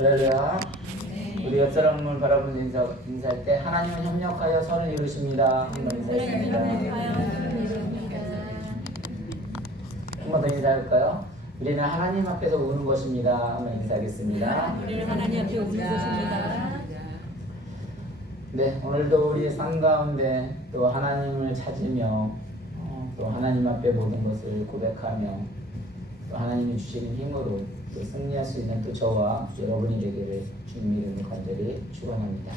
할렐루야. 우리 옆 사람을 바라보면서 인사할 때 하나님은 협력하여 선을 이루십니다. 한번 인사했습니다. 한 번 더 인사할까요? 우리는 하나님 앞에서 우는 것입니다. 한번 인사하겠습니다. 우리는 하나님 앞에 우는 것입니다. 네, 오늘도 우리의 삶 가운데 또 하나님을 찾으며 또 하나님 앞에 모든 것을 고백하며 또 하나님이 주시는 힘으로 또 승리할 수 있는 또 저와 여러분이 되기를 주님 이름으로 간절히 축원합니다.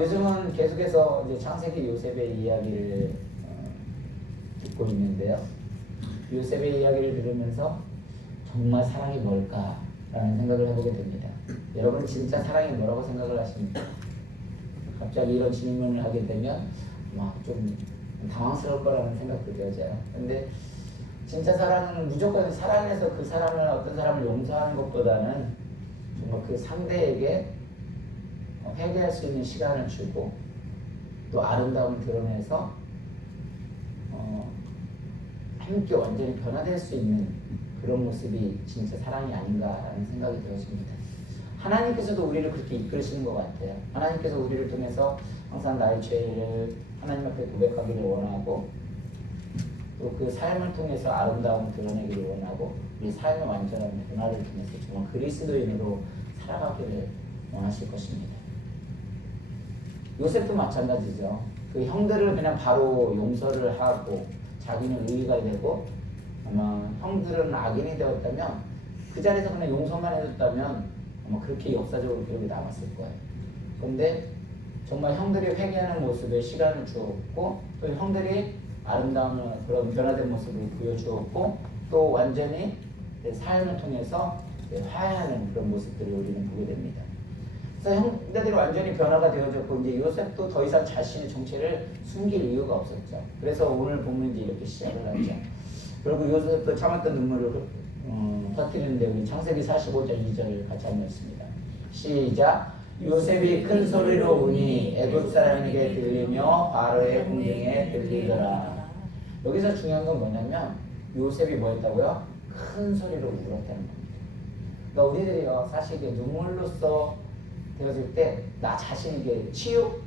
요즘은 계속해서 이제 창세기 요셉의 이야기를 듣고 있는데요. 요셉의 이야기를 들으면서 정말 사랑이 뭘까라는 생각을 해보게 됩니다. 여러분 진짜 사랑이 뭐라고 생각을 하십니까? 갑자기 이런 질문을 하게 되면 막 좀 당황스러울 거라는 생각도 들어져요. 근데 진짜 사랑은 무조건 사랑해서 그 사람을 어떤 사람을 용서하는 것보다는 정말 그 상대에게 회개할 수 있는 시간을 주고 또 아름다움을 드러내서 함께 완전히 변화될 수 있는 그런 모습이 진짜 사랑이 아닌가라는 생각이 들었습니다. 하나님께서도 우리를 그렇게 이끌으시는 것 같아요. 하나님께서 우리를 통해서 항상 나의 죄를 하나님 앞에 고백하기를 원하고 또 그 삶을 통해서 아름다움을 드러내기를 원하고 우리 삶의 완전한 변화를 통해서 정말 그리스도인으로 살아가기를 원하실 것입니다. 요셉도 마찬가지죠. 그 형들을 그냥 바로 용서를 하고 자기는 의리가 되고 아마 형들은 악인이 되었다면 그 자리에서 그냥 용서만 해줬다면 아마 그렇게 역사적으로 기록이 남았을 거예요. 그런데 정말 형들이 회개하는 모습에 시간을 주었고 또 형들이 아름다운 그런 변화된 모습을 보여주었고 또 완전히 삶을 통해서 화해하는 그런 모습들을 우리는 보게 됩니다. 그래서 형제들이 완전히 변화가 되어졌고 이제 요셉도 더 이상 자신의 정체를 숨길 이유가 없었죠. 그래서 오늘 본문이 이렇게 시작을 하죠. 그리고 요셉도 참았던 눈물을 터뜨리는데 우리 창세기 45장 2절을 같이 한번 읽습니다. 시작. 요셉이 큰 소리로 우니 애굽 사람에게 들리며 바로의 궁중에 들리더라. 여기서 중요한 건 뭐냐면 요셉이 뭐였다고요? 큰 소리로 울었다는 겁니다. 그러니까 우리들이요 사실 이게 눈물로써 되어질 때 나 자신에게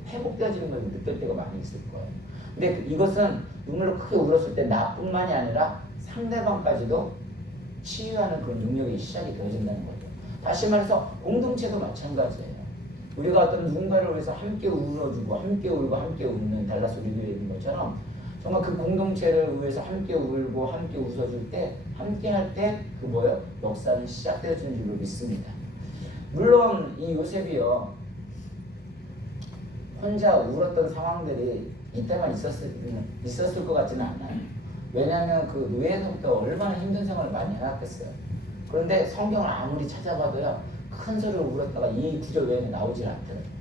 회복되어지는 걸 느낄 때가 많이 있을 거예요. 근데 이것은 눈물로 크게 울었을 때 나뿐만이 아니라 상대방까지도 치유하는 그런 능력이 시작이 되어진다는 거죠. 다시 말해서 공동체도 마찬가지예요. 우리가 어떤 누군가를 위해서 함께 울어주고 함께 울고 함께 웃는 달라스 우리들이 있는 것처럼 정말 그 공동체를 위해서 함께 울고 함께 웃어줄 때 함께 할 때 그 뭐예요? 역사는 시작되어지는 줄로 믿습니다. 물론 이 요셉이요 혼자 울었던 상황들이 이때만 있었을 것 같지는 않아요. 왜냐하면 그 노예에서부터 얼마나 힘든 생활을 많이 해왔겠어요. 그런데 성경을 아무리 찾아봐도요 큰 소리로 울었다가 이 구절 외에는 나오질 않더라고요.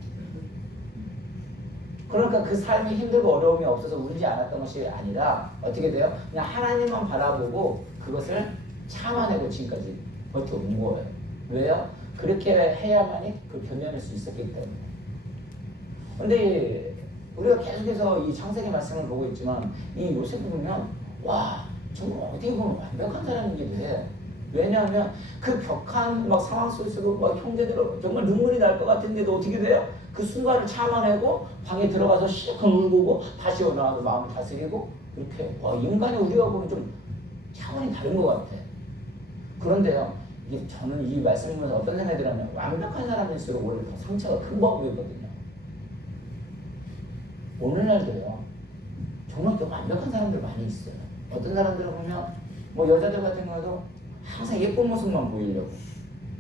그러니까 그 삶이 힘들고 어려움이 없어서 울지 않았던 것이 아니라 어떻게 돼요? 그냥 하나님만 바라보고 그것을 참아내고 지금까지 버텨온 거예요. 왜요? 그렇게 해야만이 그 견뎌낼 수 있었기 때문에. 근데 우리가 계속해서 이 창세기 말씀을 보고 있지만 이 요셉을 보면 와 정말 어떻게 보면 완벽한 사람이기도 해. 왜냐하면 그 격한 막 상황 속에서도 막 형제들 정말 눈물이 날 것 같은데도 어떻게 돼요? 그 순간을 참아내고 방에 들어가서 실컷 울고 다시 나와서 마음을 다스리고 이렇게 와 인간의 우리가 보면 좀 차원이 다른 것 같아. 그런데요 이게 저는 이 말씀을 보면서 어떤 생각이 들었냐면 완벽한 사람일수록 오히려 더 상처가 큰 법이거든요. 오늘날도요 정말 또 완벽한 사람들 많이 있어요. 어떤 사람들을 보면 뭐 여자들 같은 경우도 항상 예쁜 모습만 보이려고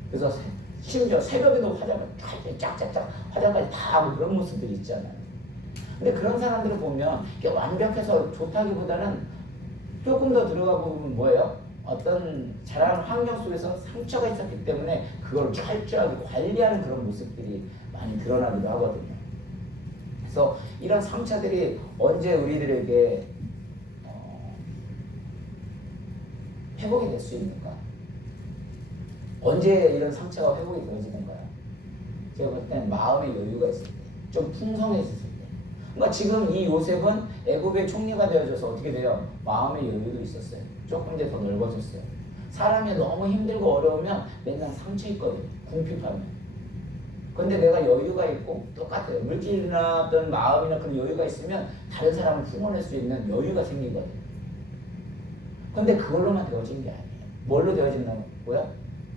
그래서 심지어 새벽에도 화장을 쫙쫙쫙 화장까지 다 하고 그런 모습들이 있잖아요. 근데 그런 사람들을 보면 이게 완벽해서 좋다기보다는 조금 더 들어가 보면 뭐예요? 어떤 자라는 환경 속에서 상처가 있었기 때문에 그걸 철저하게 관리하는 그런 모습들이 많이 드러나기도 하거든요. 그래서 이런 상처들이 언제 우리들에게 회복이 될 수 있는가? 언제 이런 상처가 회복이 되어지는가요? 제가 볼 때는 마음의 여유가 있을 때, 좀 풍성해졌을 때. 그러니까 지금 이 요셉은 애굽의 총리가 되어져서 어떻게 돼요? 마음의 여유도 있었어요. 조금 이제 더 넓어졌어요. 사람이 너무 힘들고 어려우면 맨날 상처 있거든요. 궁핍하면. 근데 내가 여유가 있고 똑같아요. 물질이나 어떤 마음이나 그런 여유가 있으면 다른 사람을 품어낼 수 있는 여유가 생기거든요. 근데 그걸로만 되어진 게 아니에요. 뭘로 되어진다고요?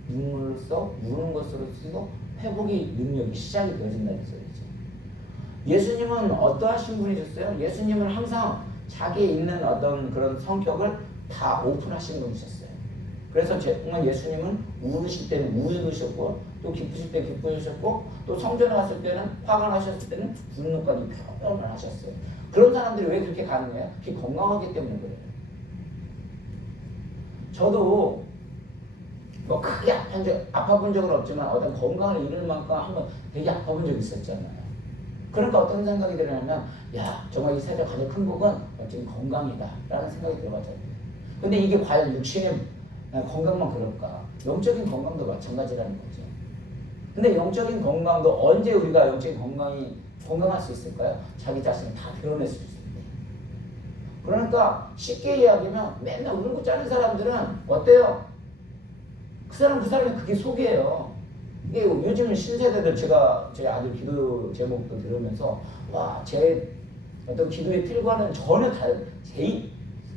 눈물로써 우는 것으로서 회복의 능력이 시작이 되어진다는 소리죠. 예수님은 어떠하신 분이셨어요? 예수님은 항상 자기에 있는 어떤 그런 성격을 다 오픈하신 분이셨어요. 그래서 정말 예수님은 울으실 때는 울으셨고 또 기쁘실 때 기쁘셨고 또 성전에 갔을 때는 화가 나셨을 때는 분노까지 표현을 하셨어요. 그런 사람들이 왜 그렇게 가능해요? 그게 건강하기 때문에 그래요. 저도 뭐 크게 아파본 적은 없지만 어떤 건강을 잃을 만큼 한번 되게 아파본 적이 있었잖아요. 그러니까 어떤 생각이 들냐면 야 정말 이 세상 가장 큰 복은 지금 건강이다 라는 생각이 들어봤잖아요. 근데 이게 과연 육신의 건강만 그럴까? 영적인 건강도 마찬가지라는 거죠. 근데 영적인 건강도 언제 우리가 영적인 건강할 수 있을까요? 자기 자신을 다 드러낼 수 있을 때. 그러니까 쉽게 이야기하면 맨날 울고 짜는 사람들은 어때요? 그 사람이 그게 속이에요. 이게 요즘 신세대들 제가 제 아들 기도 제목도 들으면서 와, 제 어떤 기도의 틀과는 전혀 다른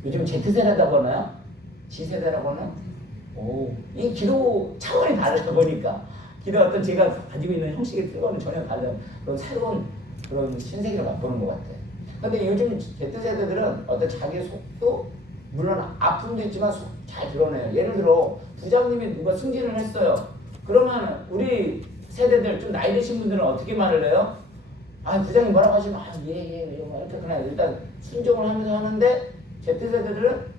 요즘 Z세대라고 하나요? G세대라고 하나요? 이 기도 차원이 다르다 보니까 기도 어떤 제가 가지고 있는 형식의 틀과는 전혀 다른 그런 새로운 그런 신세계를 맛보는 것 같아요. 근데 요즘 Z세대들은 어떤 자기의 속도 물론 아픔도 있지만 잘 드러내요. 예를 들어 부장님이 누가 승진을 했어요. 그러면 우리 세대들 좀 나이 드신 분들은 어떻게 말을 해요? 아 부장님 뭐라고 하시면 예 이렇게 그냥 일단 순종을 하면서 하는데 Z세대들은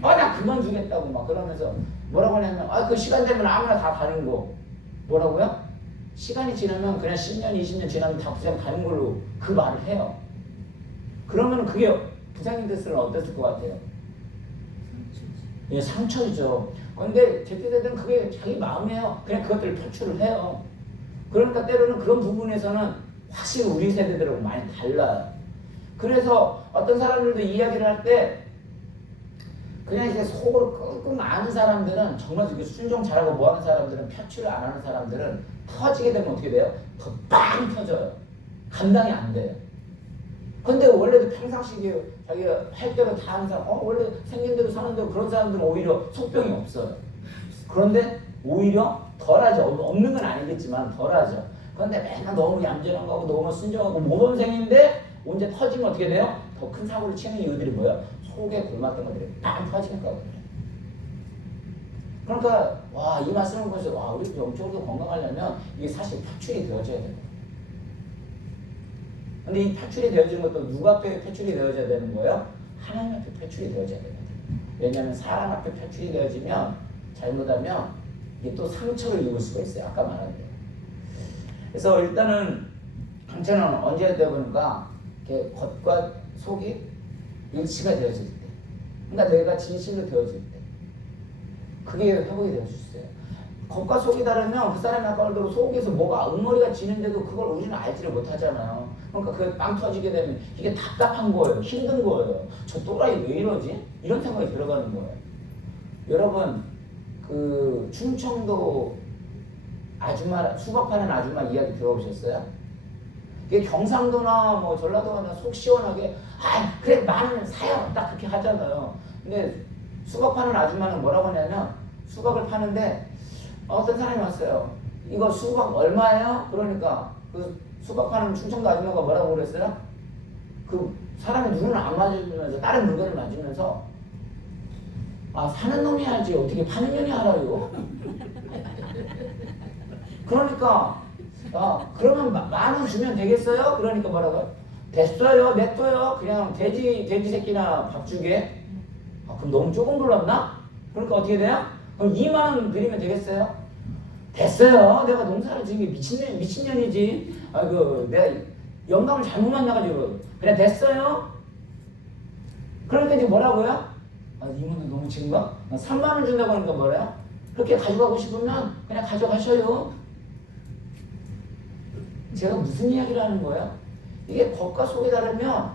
나 그만두겠다고 막 그러면서 뭐라고 하냐면 그 시간 되면 아무나 다 가는 거 뭐라고요? 시간이 지나면 그냥 10년 20년 지나면 다 부장 가는 걸로 그 말을 해요. 그러면 그게 부장님들은 어땠을 것 같아요? 예, 상처죠. 근데 Z세대들은 그게 자기 마음이에요. 그냥 그것들을 표출을 해요. 그러니까 때로는 그런 부분에서는 확실히 우리 세대들하고 많이 달라요. 그래서 어떤 사람들도 이야기를 할 때 그냥 이제 속으로 끙끙 아는 사람들은 정말 이렇게 순종 잘하고 뭐하는 사람들은 표출을 안 하는 사람들은 터지게 되면 어떻게 돼요? 더 빵 터져요. 감당이 안 돼요. 근데 원래도 평상시에 자기가 할 대로 다 하는 사람, 원래 생긴 대로 사는 대로 그런 사람들은 오히려 속병이 없어요. 그런데 오히려 덜하죠. 없는 건 아니겠지만 덜하죠. 그런데 맨날 너무 얌전한 거고 너무 순종하고 모범생인데 언제 터지면 어떻게 돼요? 더 큰 사고를 치는 이유들이 뭐예요? 속에 골맞던 것들이 빵 터지는 거거든요. 그러니까 이 말씀을 보면서 우리 영적으로 건강하려면 이게 사실 표출이 되어져야 돼요. 근데 이 표출이 되어지는 것도 누구 앞에 표출이 되어져야 되는 거예요? 하나님 앞에 표출이 되어져야 되거든요. 왜냐하면 사람 앞에 표출이 되어지면 잘못하면 이게 또 상처를 입을 수가 있어요. 아까 말한 대로. 그래서 일단은 상처는 언제 되다 보니까 겉과 속이 일치가 되어질 때, 그러니까 내가 진실로 되어질 때, 그게 회복이 되어질 수 있어요. 겉과 속이 다르면 그 사람이 아까 말대로 속에서 뭐가 응어리가 지는데도 그걸 우리는 알지를 못하잖아요. 그러니까 그게 빵 터지게 되면 이게 답답한 거예요. 힘든 거예요. 저 또라이 왜 이러지? 이런 생각이 들어가는 거예요. 여러분 그 충청도 아줌마 수박 파는 아줌마 이야기 들어보셨어요? 이게 경상도나 뭐 전라도 가면 속 시원하게 그래 많으면 사요 딱 그렇게 하잖아요. 근데 수박 파는 아줌마는 뭐라고 하냐면 수박을 파는데 어떤 사람이 왔어요. 이거 수박 얼마예요? 그러니까 그 수박 파는 충청도 아줌마가 뭐라고 그랬어요? 그 사람이 눈을 안 맞으면서 다른 물건을 맞으면서 사는 놈이 알지 어떻게 파는 년이 알아요? 그러니까 그러면 10,000원 주면 되겠어요? 그러니까 뭐라고요? 됐어요, 냅둬요. 그냥 돼지 새끼나 밥 주게. 그럼 너무 조금 불렀나? 그러니까 어떻게 돼요? 그럼 20,000원 드리면 되겠어요? 됐어요. 내가 농사를 지은 게 미친년이지. 내가 영감을 잘못 만나가지고 그냥 됐어요. 그러니까 이제 뭐라고요? 20,000원 너무 지은가? 30,000원 준다고 하니까 뭐래요? 그렇게 가져가고 싶으면 그냥 가져가셔요. 제가 무슨 이야기를 하는 거예요? 이게 겉과 속이 다르면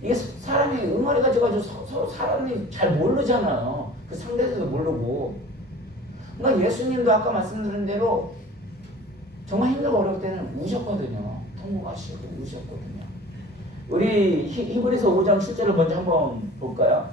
이게 사람이 응어리 가져가지고 서로 사람이 잘 모르잖아요. 그 상대에서도 모르고. 그러니까 예수님도 아까 말씀드린 대로 정말 힘들고 어려울 때는 우셨거든요. 통곡하시고 우셨거든요. 우리 히브리서 5장 7절을 먼저 한번 볼까요?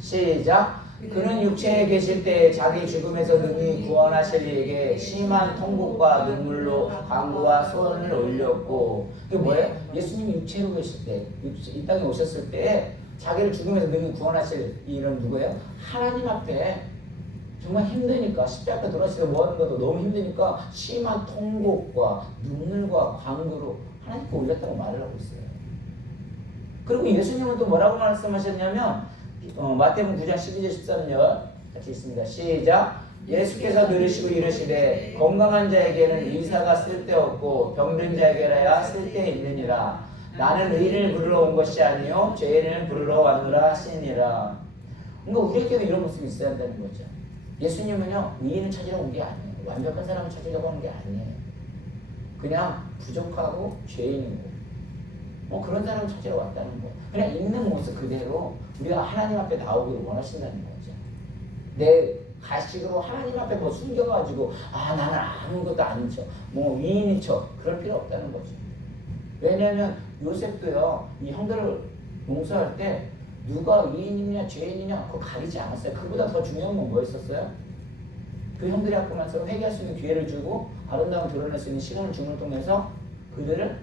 시작. 그는 육체에 계실 때 자기 죽음에서 능히 구원하실 이에게 심한 통곡과 눈물로 간구와 소원을 올렸고, 이게 뭐예요? 예수님이 육체로 계실 때, 이 땅에 오셨을 때 자기를 죽음에서 능히 구원하실 이는 누구예요? 하나님 앞에 정말 힘드니까, 십자가 돌아가시고 뭐 하는 것도 너무 힘드니까 심한 통곡과 눈물과 간구로 하나님께 올렸다고 말을 하고 있어요. 그리고 예수님은 또 뭐라고 말씀하셨냐면 마태복음 9장 12절 13절 같이 있습니다. 시작. 예수께서 들으시고 이르시되 건강한 자에게는 의사가 쓸데없고 병든 자에게라야 쓸데있느니라. 나는 의인을 부르러 온 것이 아니요 죄인을 부르러 왔노라 하시니라. 그러니까 우리에게도 이런 모습이 있어야 한다는 거죠. 예수님은요 의인을 찾으러 온 게 아니에요. 완벽한 사람을 찾으려고 하는 게 아니에요. 그냥 부족하고 죄인이고 그런 사람을 찾으러 왔다는 거예요. 그냥 있는 모습 그대로 우리가 하나님 앞에 나오기를 원하신다는 거죠. 내 가식으로 하나님 앞에 뭐 숨겨가지고 나는 아무것도 아닌 척, 뭐 위인인 척 그럴 필요 없다는 거죠. 왜냐하면 요셉도요 이 형들을 용서할 때 누가 위인이냐 죄인이냐 그거 가리지 않았어요. 그보다 더 중요한 건 뭐였었어요? 그 형들이 하고 나서 회개할 수 있는 기회를 주고 아름다움을 드러낼 수 있는 시간을 주는 통해서 그들을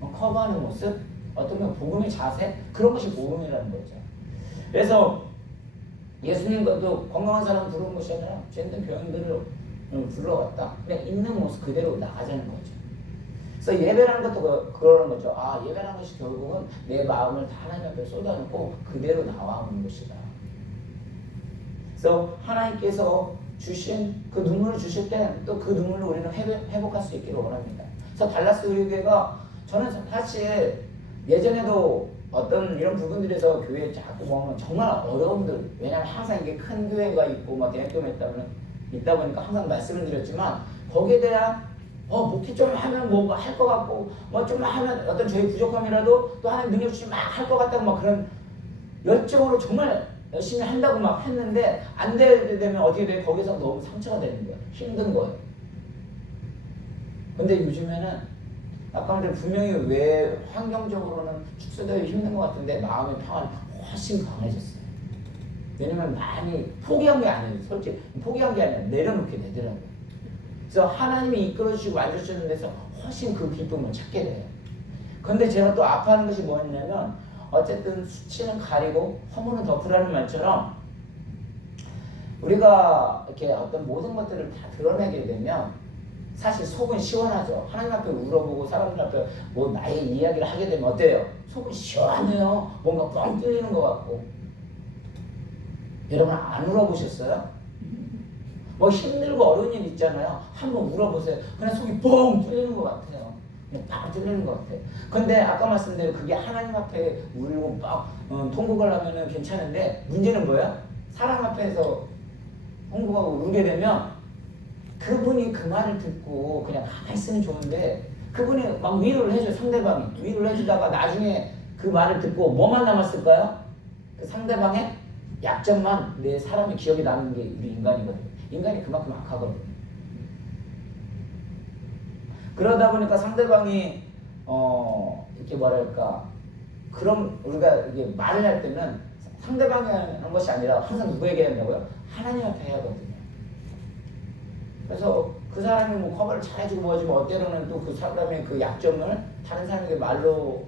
커버하는 모습, 어떤 면 복음의 자세 그런 것이 복음이라는 거죠. 그래서 예수님도 건강한 사람 부르는 것이 아니라 죄인들 병인들을 불러왔다. 그냥 있는 모습 그대로 나가자는 거죠. 그래서 예배라는 것도 그러는 거죠. 예배라는 것이 결국은 내 마음을 다 하나님 앞에 쏟아놓고 그대로 나와오는 것이다. 그래서 하나님께서 주신 그 눈물을 주실 때 또 그 눈물로 우리는 회복할 수 있기를 원합니다. 그래서 달라스 우리교회가 저는 사실 예전에도 어떤 이런 부분들에서 교회에 자꾸 보면 정말 어려움들, 왜냐하면 항상 이게 큰 교회가 있고 막 대학교가 있다 보니까 항상 말씀을 드렸지만 거기에 대한 목회 좀 하면 뭐 할 것 같고 뭐 좀 하면 어떤 저희 부족함이라도 또 하나님 능력 주시면 막 할 것 같다고 막 그런 열정으로 정말 열심히 한다고 막 했는데 안 되면 어떻게 돼? 거기서 너무 상처가 되는 거예요. 힘든 거예요. 근데 요즘에는 아까 말한 분명히 왜 환경적으로는 축소되기 힘든 것 같은데 마음의 평안이 훨씬 강해졌어요. 왜냐면 많이 포기한 게 아니에요. 솔직히 포기한 게 아니라 내려놓게 되더라고요. 그래서 하나님이 이끌어주시고 만져주시는 데서 훨씬 그 기쁨을 찾게 돼요. 근데 제가 또 아파하는 것이 뭐였냐면 어쨌든 수치는 가리고 허물은 덮으라는 말처럼 우리가 이렇게 어떤 모든 것들을 다 드러내게 되면 사실 속은 시원하죠. 하나님 앞에 울어보고 사람들 앞에 뭐 나의 이야기를 하게 되면 어때요? 속은 시원해요. 뭔가 뻥 뚫리는 것 같고. 여러분 안 울어보셨어요? 뭐 힘들고 어려운 일 있잖아요. 한번 울어보세요. 그냥 속이 뻥 뚫리는 것 같아요. 그냥 딱 뚫리는 것 같아요. 근데 아까 말씀대로 그게 하나님 앞에 울고 막 통곡을 하면은 괜찮은데 문제는 뭐야? 사람 앞에서 통곡하고 울게 되면 그분이 그 말을 듣고 그냥 가만히 있으면 좋은데 그분이 막 위로를 해줘요. 상대방이 위로를 해주다가 나중에 그 말을 듣고 뭐만 남았을까요? 그 상대방의 약점만 내 사람의 기억에 남는 게 우리 인간이거든요. 인간이 그만큼 악하거든요. 그러다 보니까 상대방이 이렇게 뭐랄까 그럼 우리가 이게 말을 할 때는 상대방이 하는 것이 아니라 항상 누구에게 한다고요? 하나님 앞에 해야 하거든요. 그래서 그 사람이 뭐 커버를 잘해주고 뭐 해주면 어때로는 또 그 사람의 그 약점을 다른 사람에게 말로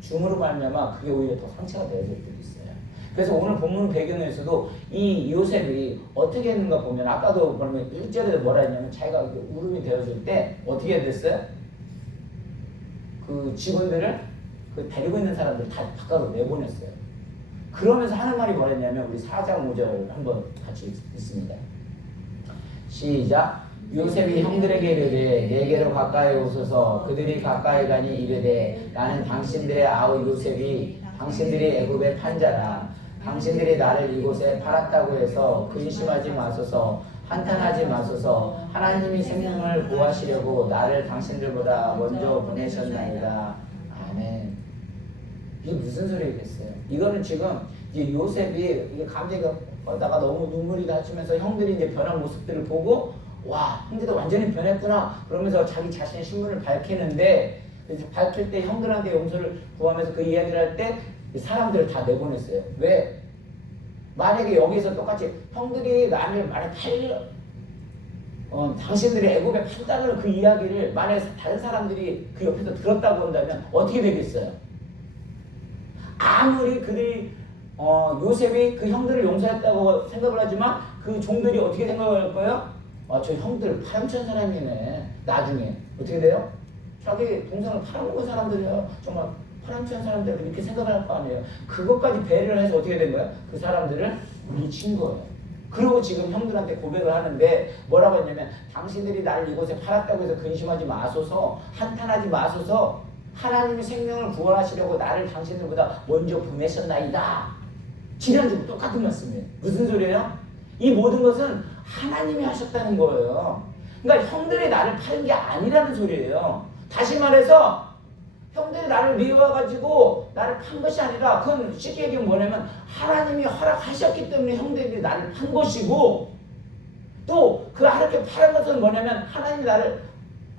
줌으로 말미암아 그게 오히려 더 상처가 되어질 때도 있어요. 그래서 오늘 본문 배경에서도 이 요셉이 어떻게 했는가 보면 아까도 그러면 1절에 뭐라 했냐면 자기가 울음이 되어질 때 어떻게 됐어요? 그 직원들을 그 데리고 있는 사람들 다 바깥으로 내보냈어요. 그러면서 하는 말이 뭐랬냐면 우리 4장 5절 한번 같이 읽습니다. 시작. 요셉이 형들에게 이르되 내게로 가까이 오소서. 그들이 가까이 가니 이르되 나는 당신들의 아우 요셉이 당신들이 애굽의 판자라. 당신들이 나를 이곳에 팔았다고 해서 근심하지 마소서. 한탄하지 마소서. 하나님이 생명을 구하시려고 나를 당신들보다 먼저 보내셨나이다. 아멘. 이게 무슨 소리겠어요? 이거는 지금 이제 요셉이 이게 감정이 나가 너무 눈물이 나시면서 형들이 이제 변한 모습들을 보고 와 형제도 완전히 변했구나 그러면서 자기 자신의 신분을 밝히는데 이제 밝힐 때 형들한테 용서를 구하면서 그 이야기를 할 때 사람들을 다 내보냈어요. 왜? 만약에 여기서 똑같이 형들이 나를 만약 당신들이 애굽에 판다는 그 이야기를 만약에 다른 사람들이 그 옆에서 들었다고 한다면 어떻게 되겠어요? 아무리 그들이 요셉이 그 형들을 용서했다고 생각을 하지만 그 종들이 어떻게 생각할 거예요? 저 형들 파렴치한 사람이네. 나중에 어떻게 돼요? 자기 동생을 팔아먹은 사람들이에요. 정말 파렴치한 사람들 이렇게 생각을 할 거 아니에요. 그것까지 배려를 해서 어떻게 된 거예요? 그 사람들을 미친 거예요. 그리고 지금 형들한테 고백을 하는데 뭐라고 했냐면 당신들이 나를 이곳에 팔았다고 해서 근심하지 마소서 한탄하지 마소서 하나님이 생명을 구원하시려고 나를 당신들보다 먼저 보내셨나이다. 지난주도 똑같은 말씀이에요. 무슨 소리예요? 이 모든 것은 하나님이 하셨다는 거예요. 그러니까 형들이 나를 파는 게 아니라는 소리예요. 다시 말해서 형들이 나를 미워가지고 나를 판 것이 아니라 그건 쉽게 얘기하면 뭐냐면 하나님이 허락하셨기 때문에 형들이 나를 판 것이고 또 그 하나님께 파는 것은 뭐냐면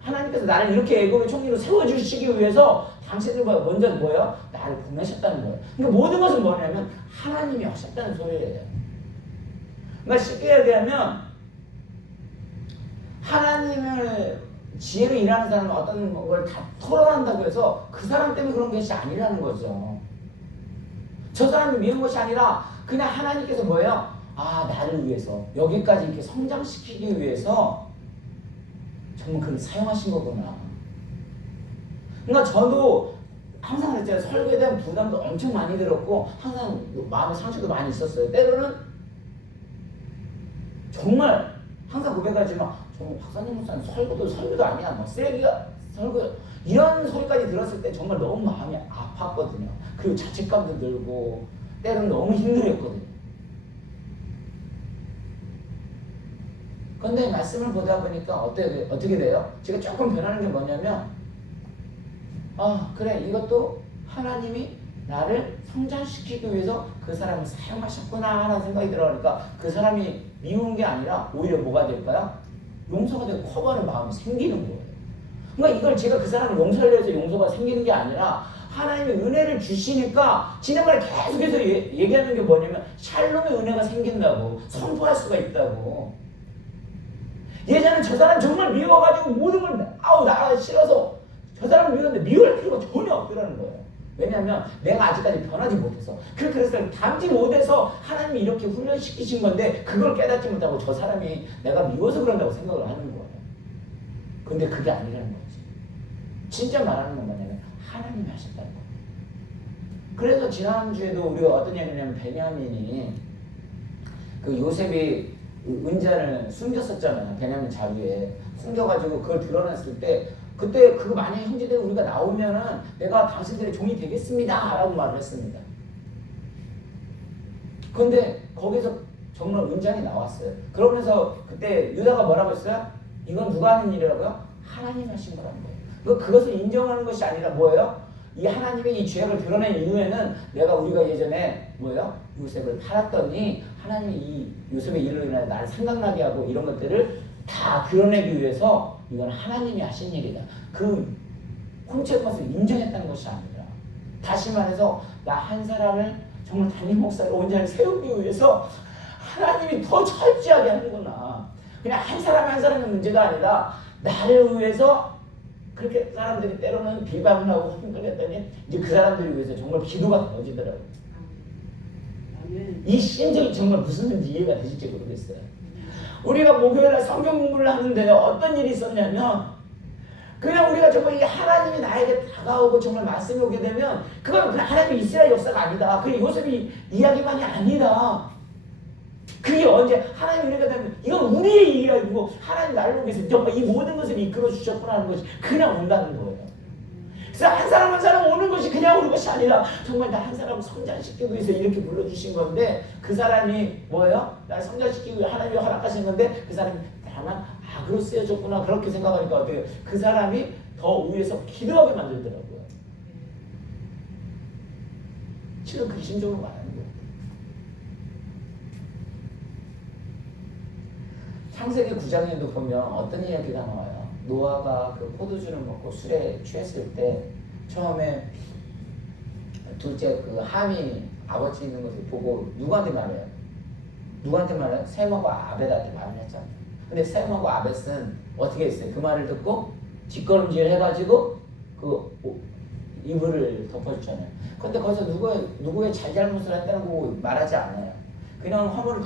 하나님께서 나를 이렇게 애굽의 총리로 세워주시기 위해서 당신들보다 먼저 뭐예요? 나를 보내셨다는 거예요. 그러니까 모든 것은 뭐냐면 하나님이 하셨다는 소리예요. 그러니까 쉽게 얘기하면 하나님을 지혜로 일하는 사람은 어떤 걸 다 토론한다고 해서 그 사람 때문에 그런 것이 아니라는 거죠. 저 사람이 미운 것이 아니라 그냥 하나님께서 뭐예요? 나를 위해서 여기까지 이렇게 성장시키기 위해서 정말 그걸 사용하신 거구나. 그러니까 저도 항상 그랬잖아요. 설교에 대한 부담도 엄청 많이 들었고 항상 마음의 상처도 많이 있었어요. 때로는 정말 항상 고백하지만 정말 박사님 목사님 설교도 아니야. 뭐 쓰레기가 설교 이런 소리까지 들었을 때 정말 너무 마음이 아팠거든요. 그리고 자책감도 들고 때로는 너무 힘들었거든요. 그런데 말씀을 보다 보니까 어떻게 돼요? 제가 조금 변하는 게 뭐냐면 그래 이것도 하나님이 나를 성장시키기 위해서 그 사람을 사용하셨구나 하는 생각이 들어가니까 그 사람이 미운 게 아니라 오히려 뭐가 될까요? 용서가 되고 커버하는 마음이 생기는 거예요. 그러니까 이걸 제가 그 사람을 용서하려 해서 용서가 생기는 게 아니라 하나님의 은혜를 주시니까 지난번에 계속해서 얘기하는 게 뭐냐면 샬롬의 은혜가 생긴다고 선포할 수가 있다고. 예전에 저 사람 정말 미워가지고 모든 걸 나가 싫어서 저 사람을 미웠는데 미워할 필요가 전혀 없더라는 거예요. 왜냐하면 내가 아직까지 변하지 못해서 그래서 담지 못해서 하나님이 이렇게 훈련시키신 건데 그걸 깨닫지 못하고 저 사람이 내가 미워서 그런다고 생각을 하는 거예요. 근데 그게 아니라는 거지. 진짜 말하는 건 뭐냐면 하나님이 하셨다는 거예요. 그래서 지난주에도 우리가 어떤 얘기냐면 베냐민이 그 요셉이 은잔을 숨겼었잖아요. 베냐민 자루에 숨겨가지고 그걸 드러냈을 때 그때 그거 만약에 형제들 우리가 나오면은 내가 당신들의 종이 되겠습니다 라고 말을 했습니다. 근데 거기서 정말 은잔이 나왔어요. 그러면서 그때 유다가 뭐라고 했어요? 이건 누가 하는 일이라고요? 하나님이 하신 거라는 거예요. 그것을 인정하는 것이 아니라 뭐예요? 이 하나님의 이 죄악을 드러낸 이후에는 우리가 예전에 뭐예요? 요셉을 팔았더니 하나님이 이 요셉의 일로 인해 나를 생각나게 하고 이런 것들을 다 드러내기 위해서 이건 하나님이 하신 일이다. 그 훔친 것을 인정했다는 것이 아니라 다시 말해서 나 한 사람을 정말 담임 목사를 온전히 세우기 위해서 하나님이 더 철저하게 하는구나. 그냥 한 사람의 문제가 아니라 나를 위해서 그렇게 사람들이 때로는 비방을 하고 힘들겠더니 이제 그 사람들을 위해서 정말 기도가 더워지더라고요. 이 심정이 정말 무슨 이해가 되실지 모르겠어요. 우리가 목요일날 성경 공부를 하는데 어떤 일이 있었냐면 그냥 우리가 정말 이 하나님이 나에게 다가오고 정말 말씀이 오게 되면 그건 그냥 하나님의 이스라엘 역사가 아니다. 그게 요셉이 이야기만이 아니다. 그게 언제 하나님 은혜가 되면 이건 우리의 일이 아니고 하나님 나를 위해서 정말 이 모든 것을 이끌어 주셨구나 하는 것이 그냥 온다는 거예요. 그래서 한 사람 오는 것이 그냥 오는 것이 아니라 정말 나 한 사람을 성장시키기 위해서 이렇게 불러주신 건데 그 사람이 뭐예요? 나를 성장시키기 위해 하나님이 허락하신 건데 그 사람이 다만 악으로 쓰여졌구나 그렇게 생각하니까 어떻게 그 사람이 더 위에서 기도하게 만들더라고요. 지금 그 심정으로 말하는 거예요. 창세기 9장에도 보면 어떤 이야기가 나와요. 노아가 그 포도주를 먹고 술에 취했을 때 처음에 둘째 그 함이 아버지 있는 것을 보고 누구한테 말해요? 누구한테 말해요? 셈하고 아벳한테 말을 했잖아요. 근데 셈하고 아벳은 어떻게 했어요? 그 말을 듣고 뒷걸음질 해가지고 그 이불을 덮어주잖아요. 근데 거기서 누구의 잘잘못을 했다는 거 말하지 않아요. 그냥 허물을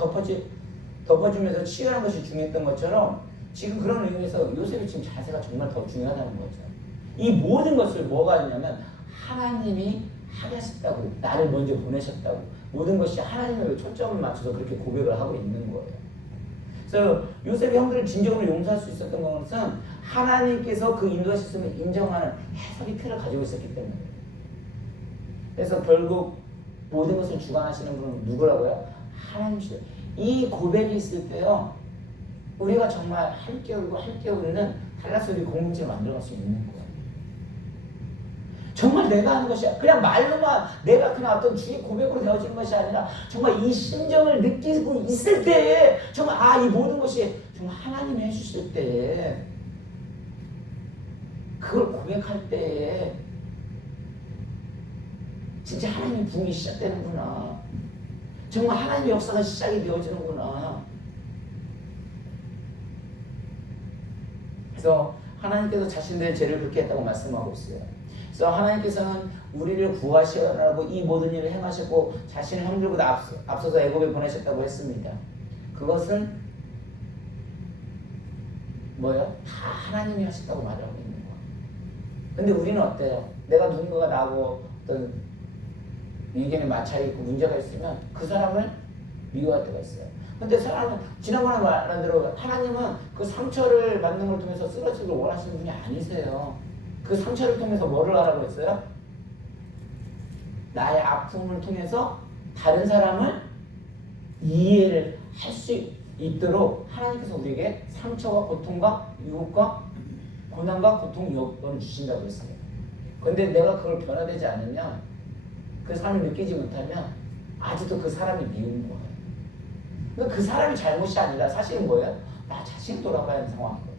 덮어주면서 치유하는 것이 중요했던 것처럼 지금 그런 의미에서 요셉의 지금 자세가 정말 더 중요하다는 거죠. 이 모든 것을 뭐가 있냐면 하나님이 하셨다고, 나를 먼저 보내셨다고, 모든 것이 하나님을 초점을 맞춰서 그렇게 고백을 하고 있는 거예요. 그래서 요셉의 형들을 진정으로 용서할 수 있었던 것은 하나님께서 그 인도하셨음을 인정하는 해석의 틀을 가지고 있었기 때문에. 그래서 결국 모든 것을 주관하시는 분은 누구라고요? 하나님이시죠. 이 고백이 있을 때요, 우리가 정말 함께 울고 함께 우리는 달라서 우리 공동체를 만들어갈 수 있는 거예요. 정말 내가 하는 것이 그냥 말로만 내가 그냥 어떤 주의 고백으로 되어지는 것이 아니라 정말 이 심정을 느끼고 있을 때에 정말 이 모든 것이 정말 하나님이 해주실 때에 그걸 고백할 때에 진짜 하나님의 부흥이 시작되는구나. 정말 하나님의 역사가 시작이 되어지는구나. 그래서 하나님께서 자신들의 죄를 그렇게 했다고 말씀하고 있어요. 그래서 하나님께서는 우리를 구하시라고 이 모든 일을 행하셨고 자신의 형들보다 앞서서 애굽에 보내셨다고 했습니다. 그것은 뭐예요? 다 하나님이 하셨다고 말하고 있는 거예요. 근데 우리는 어때요? 내가 누군가가 나하고 어떤 의견에 마찰이 있고 문제가 있으면 그 사람을 미워할 때가 있어요. 근데 사람은 지난번에 말한 대로 하나님은 그 상처를 받는 걸 통해서 쓰러지길 원하시는 분이 아니세요. 그 상처를 통해서 뭐를 하라고 했어요? 나의 아픔을 통해서 다른 사람을 이해를 할 수 있도록 하나님께서 우리에게 상처와 고통과 유혹과 고난과 고통 여건을 주신다고 했어요. 그런데 내가 그걸 변화되지 않으면, 그 사람을 느끼지 못하면 아직도 그 사람이 미운 거예요. 그러니까 그 사람이 잘못이 아니라 사실은 뭐예요? 나 자신이 돌아가야 하는 상황이거든요.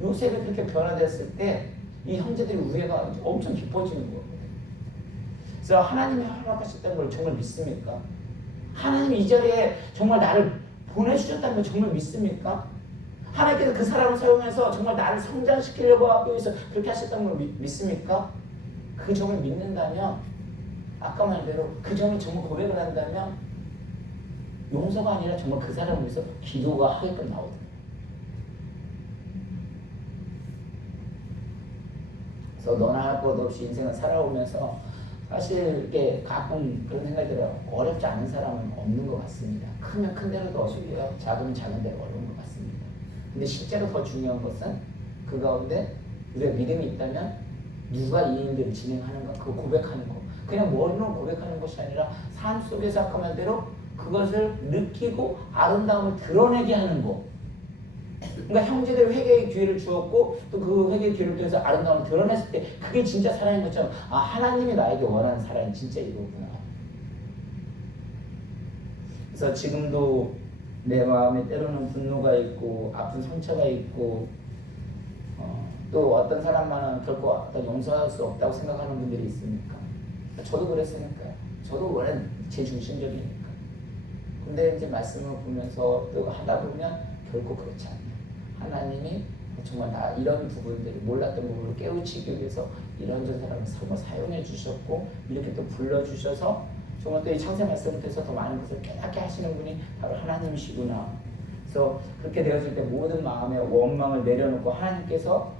요셉이 그렇게 변화됐을 때 이 형제들이 우애가 엄청 깊어지는 거예요. 그래서 하나님이 허락하셨다는 걸 정말 믿습니까? 하나님이 이 자리에 정말 나를 보내주셨다는 걸 정말 믿습니까? 하나님께서 그 사람을 사용해서 정말 나를 성장시키려고 하기 위해서 그렇게 하셨다는 걸 믿습니까? 그 점을 믿는다면, 아까 말대로 그 점을 정말 고백을 한다면 용서가 아니라 정말 그 사람을 위해서 기도가 하게끔 나오거든요. 그래서 너나 할 것 없이 인생을 살아오면서 사실 이렇게 가끔 그런 생각이 들어요. 어렵지 않은 사람은 없는 것 같습니다. 크면 큰 대로 더 어려워요. 작으면 작은 대로 어려운 것 같습니다. 근데 실제로 더 중요한 것은 그 가운데 우리가 믿음이 있다면 누가 이 일들을 진행하는가, 그거 고백하는 거. 그냥 머리로 고백하는 것이 아니라 삶 속에서 아까 말대로 그것을 느끼고 아름다움을 드러내게 하는 거. 그러니까 형제들 회개의 기회를 주었고 또 그 회개의 기회를 통해서 아름다움을 드러냈을 때 그게 진짜 사랑인 것처럼 하나님이 나에게 원하는 사랑이 진짜 이거구나. 그래서 지금도 내 마음에 때로는 분노가 있고 아픈 상처가 있고 또 어떤 사람만은 결코 어떤 용서할 수 없다고 생각하는 분들이 있습니까? 저도 그랬으니까요. 저도 원래 제 중심적이니까. 근데 이제 말씀을 보면서 또 하다 보면 결코 그렇지 않아요. 하나님이 정말 나 이런 부분들을 몰랐던 부분을 깨우치기 위해서 이런저런 사람을 정말 사용해 주셨고 이렇게 또 불러주셔서 정말 또 이 창세 말씀을 통해서 더 많은 것을 깨닫게 하시는 분이 바로 하나님이시구나. 그래서 그렇게 되어질 때 모든 마음의 원망을 내려놓고 하나님께서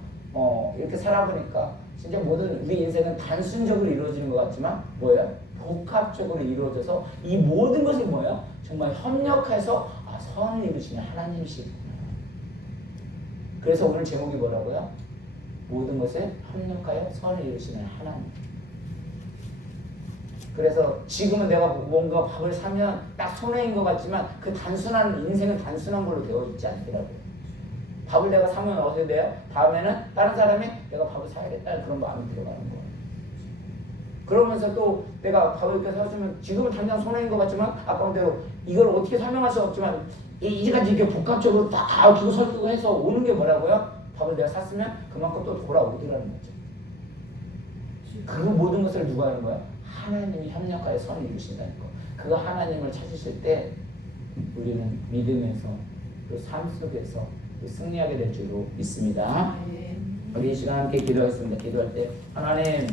이렇게 살아보니까 진짜 모든 우리 인생은 단순적으로 이루어지는 것 같지만 뭐예요? 복합적으로 이루어져서 이 모든 것이 뭐예요? 정말 협력해서 선을 이루시는 하나님이시구나. 그래서 오늘 제목이 뭐라고요? 모든 것에 협력하여 선을 이루시는 하나님. 그래서 지금은 내가 뭔가 밥을 사면 딱 손해인 것 같지만 그 단순한 인생은 단순한 걸로 되어 있지 않더라고요. 밥을 내가 사면 어떻게 돼요? 다음에는 다른 사람이 내가 밥을 사야겠다는 그런 마음이 들어가는 거예요. 그러면서 또 내가 밥을 이렇게 사주면 지금은 당장 손해인 것 같지만 아까 말대로 이걸 어떻게 설명할 수 없지만 이제까지 이렇게 복합적으로 다 얽히고 설키고 해서 오는 게 뭐라고요? 밥을 내가 샀으면 그만큼 또 돌아오더라는 거죠. 그 모든 것을 누가 하는 거야? 하나님이 협력하여 선을 이루신다는 거. 그 하나님을 찾으실 때 우리는 믿음에서 그 삶 속에서 승리하게 될 줄로 믿습니다. 우리 이 시간 함께 기도하겠습니다. 기도할 때 하나님